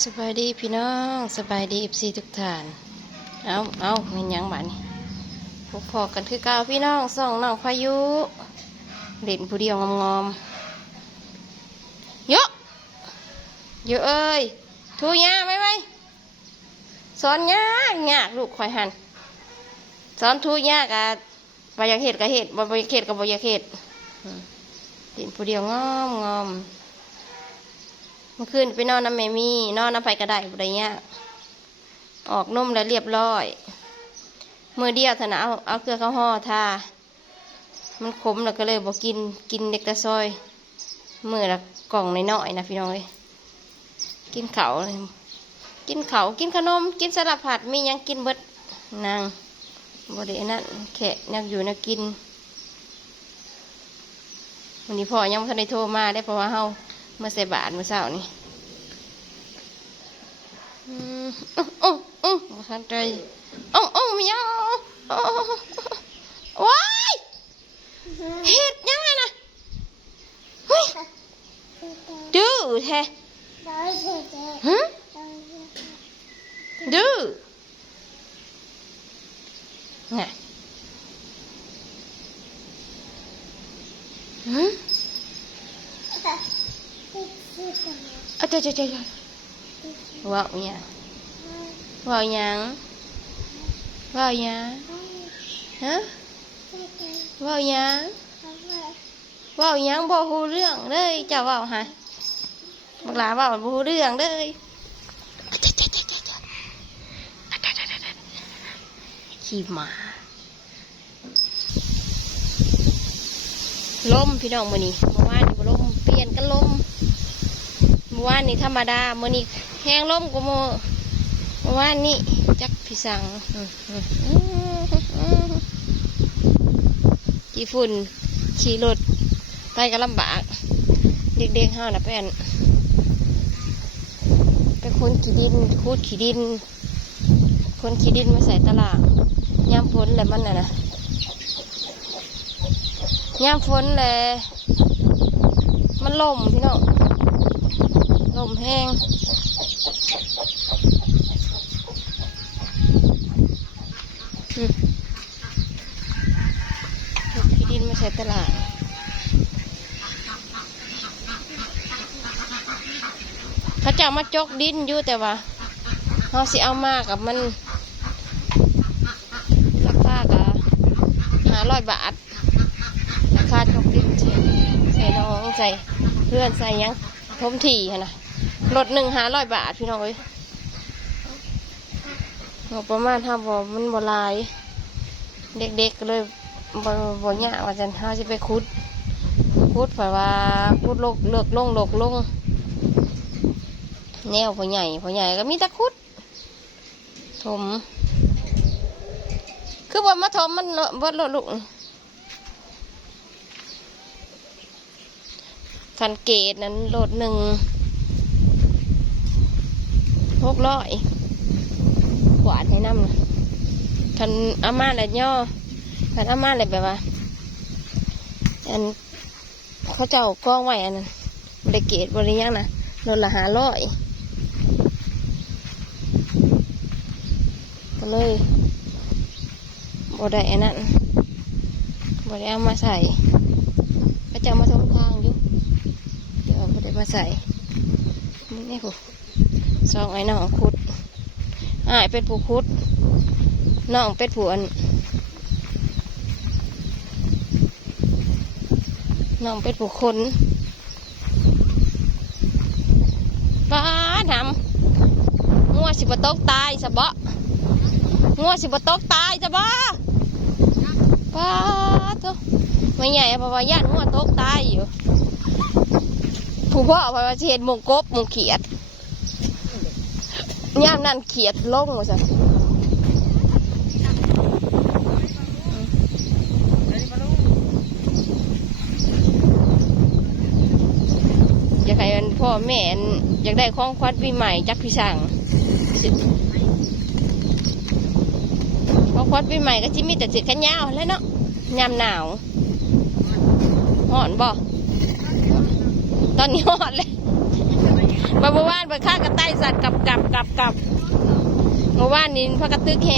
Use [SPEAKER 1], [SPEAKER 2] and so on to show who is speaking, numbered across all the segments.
[SPEAKER 1] สบายดีพี่น้องสบายดีเอฟซีทุกท่าน เอาเอาเงินยังบ้านี่พบพอกันคือเก่าพี่น้องส่องน้องพายุเล่นผู้เดียวงอมๆเยอะเยอะเอ้ยทูยาไหมไหมสอนยากยากลูกคอยหันสอนทูยากอะบอยากเหตุกับเหตุบอยากเหตุกับบอยากเหตุเล่นผู้เดียวงอมงอม มื่อคืนไปนอนน้ำแม่มีนอนน้ำไผกระไดอะไรเงี้ยออกนุ่มแล้วเรียบร้อยมือเดียวถนะเอาเอาเกลือข้าวห่อทา มันขมแล้วก็เลยบอกกินกินเด็กตะซอยมือละกล่องน้อยๆนะพี่น้อยกินเขาเลยกินเขากินขนม กินสลัดผัดมียังกินเบิดนางบริเวณนั้นแขะนักอยู่นักกินวันนี้พ่อยังไม่ทันได้โทรมาได้เพราะว่าเฮา มื่อใส่บาทเมื่อเช้านี่อืมอื้ออื้ออื้อบ่ทันใจอื้ออื้อมียังอื้ออื้อว้ายเห็ดยังไงนะเฮ้ยดื้อแท้ฮะดื้อไงฮะ อาเดี๋ยวเดี๋ยวเดี๋ยวว้าวยังว้าวยังว้าวยังฮะว้าวยังว้าวยังบ่ฮู้เรื่องเลยเจ้าว้าวฮะบักหลาว้าวบ่ฮู้เรื่องเลยขี่หมาลมพี่น้องมื้อนี้เมื่อวานนี่บ่ลมเปลี่ยนกันลม เมื่อวานนี้ธรรมดาเมื่อนี้แห้งล่มกว่าเมื่อเมื่อวานนี้จักพี่สังอืมอืมอืมอืมจีฝุ่นขี่รถไปก็ลำบาก เด็กๆห้านะแป้นไปคนขี่ดินคูดขี่ดินคนขี่ดินมาใส่ตลาดยามฝนแหละมันน่ะนะยามฝนแหละมันล่มพี่น้อง ลมแห้งยกที่ดินมาใช้ตลาดเขาจะเอามาจกดินอยู่แต่ว่าเขาสิเอามากกับมันราคากับห้าร้อยบาทราคาจกดินใส่น้องใส่เพื่อนใส่ยังทมถี่หั่นนะ รถหนึ่งห้าร้อยบาทพี่น้องเอ้ยงบประมาณทำบ่มันบ่ลาย เด็กๆก็เลยบ่บ่ยากว่าจันเฮาสิไปคุดคุดเพราว่าคุดโลกเลือกลงโลกลงแนวพ่อใหญ่พ่อใหญ่ก็มีแต่คุด ถม คือบ่มาถมมันบิดโลดลูกคันเกตนั้นโหลดหนึ่ง หกร้อยกวาดให้น้ำนะคันอาม่าเลยย่อคันอาม่าเลยแบบว่า อันเขาเจ้ากล้องไว้อันนั้นบริเกตบริยังนะโหลดละหาร้อยก็เลยบได้อันนั้นบได้เอามาใส่ก็จะเอามาทงทางอยู่เดี๋ยวไม่ได้มาใส่นี่นี่ผู้ ซองไอ้น้องคุดอ้ายเป็นผู้คุดน้องเป็นผู้อันน้องเป็นผู้คนป้าทำงัวสิบตกตายสะบะงัวสิบตกตายสะเบาะป้าตัวไม่ใหญ่เพราะว่าย่านงัวตกตายอยู่ผู้พ่อพระเชนมงกบมงเขียด ย่ามนั่นเขียดลงว่าสันอยากให้พ่อแม่อันอยากได้ของขวัญปีใหม่จากพี่สั่งของขวัญปีใหม่ก็จิมีแต่เจ็ดกันยาวแล้วเนาะยามหนาวห่อนบ่ตอนนี้ฮอดเลย บาเมื่านไปฆ่ากระต่ายสัตว์กับกับกับกับเมื่อวานนี้พระกระตึกแห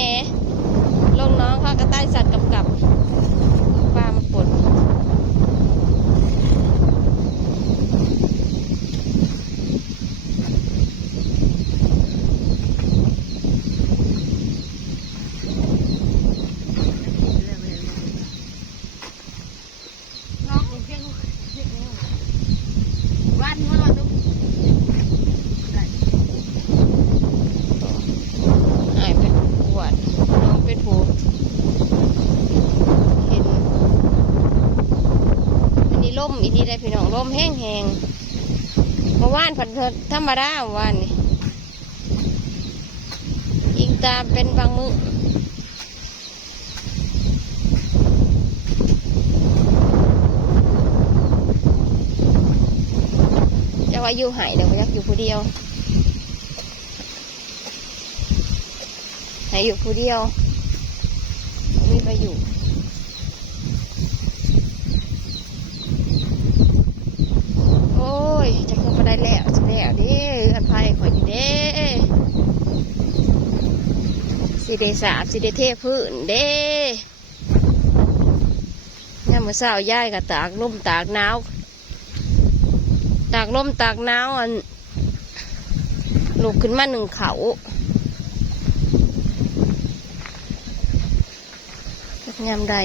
[SPEAKER 1] ลงน้องฆ่ากระต่ายสัตว์กับกับปลามันปวด
[SPEAKER 2] น้องผมเพียงเพียงนิ้ววันเมื่อวันต้องได้
[SPEAKER 1] อายเป็นปวดน้องเป็นผูเห็นวันนี้ ล่มอีทีได้พี่น้องลมแห้งแหงเมื่อวานผัดเถิดธรรมดาอวานนี่ยิงตามเป็นบางมือจะว่าอยู่หายเดี๋ยวก็อยากอยู่ผู้เดียวหายอยู่ผู้เดียวไม่ไปอยู่ โอ้ย จะขึ้นมาได้แล้วจะแล้วเด้อันไพ่ข่อยอยู่เด้สิเดสาบสิเดเทพื้นเด้เนี่ยามมื่อเช้าย่ายกับตากลมตากหนาวตากลมตากหนาวอันลูกขึ้นมาหนึ่งเขายามใด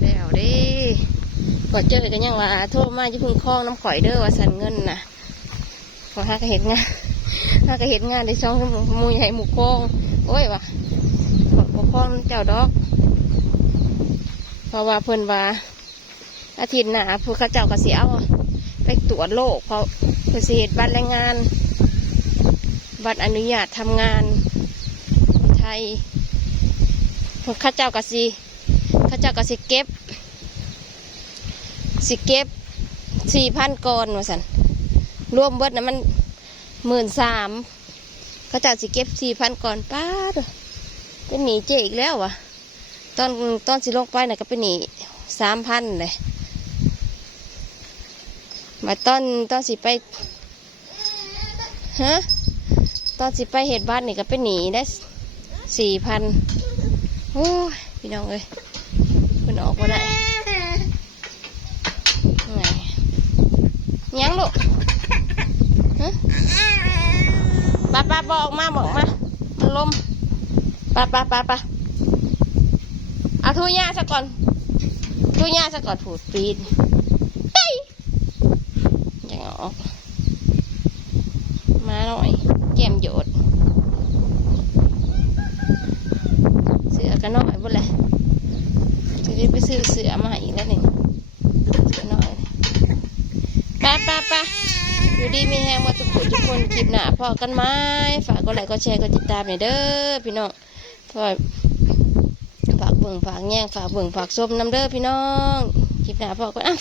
[SPEAKER 1] แล้วเดิ ก่อเจอกันยังว่าโทรมาจะพึ่งคล้องน้ำข่อยเด้อว่าสันเงินน่ะพอห้าก็เห็นงานห้าก็เห็นงานได้ช่องมูใหญ่หมูโค้งโอ้ยว่ะขอบ่คล้องเจ้าดอก เพราะว่าเพิ่นว่าอาทิตย์หน้าผู้ข้าเจ้าก็เสียเอาไปตรวจโรคเพราะเพื่อสิเหตุบัตรแรงงาน บัตรอนุญาตทำงานไทยพวกเข้าเจ้าก็สิเขาเจ้าก็สิเก็บ สิเก็บสี่พันก่อนว่าสันรวมเบิดนะมันหมื่นสามเขาจ้าสิเก็บสี่พันก่อนป้าดเป็นหนีเจอีกแล้ววะตอนตอนสิลงไปน่ะก็เป็นหนีสามพันเลยมาตอนตอนสิไปฮะตอนสิไปเหตุบ้านนี่ก็เป็นหนีได้สี่พันโอ้พี่น้องเอ้ยมันออกมาได้ไง ยังลูกฮะป้าป้าบอกมาบอกมา มันลมป้าป้าป้าป้าเอาทุยยาซะก่อน ทุยยาซะก่อนผูดปีนเต้ยยังออก มาหน่อยแก้มโยด เสือกันหน่อยบ่เลย จะได้ไปซื้อเสือมาอีกแล้วหนึ่งเสือน้อย ไปอยู่ดีมีแฮงมาทุกคนทุกคนคลิปหน้าพอกันไหมฝากกดไลค์กดแชร์กดติดตามหน่อยเด้อพี่น้องฝากฝากเบิ่งฝากแย่งฝากเบิ่งฝากส้มน้ำเด้อพี่น้องคลิปหน้าพอกันอ้าว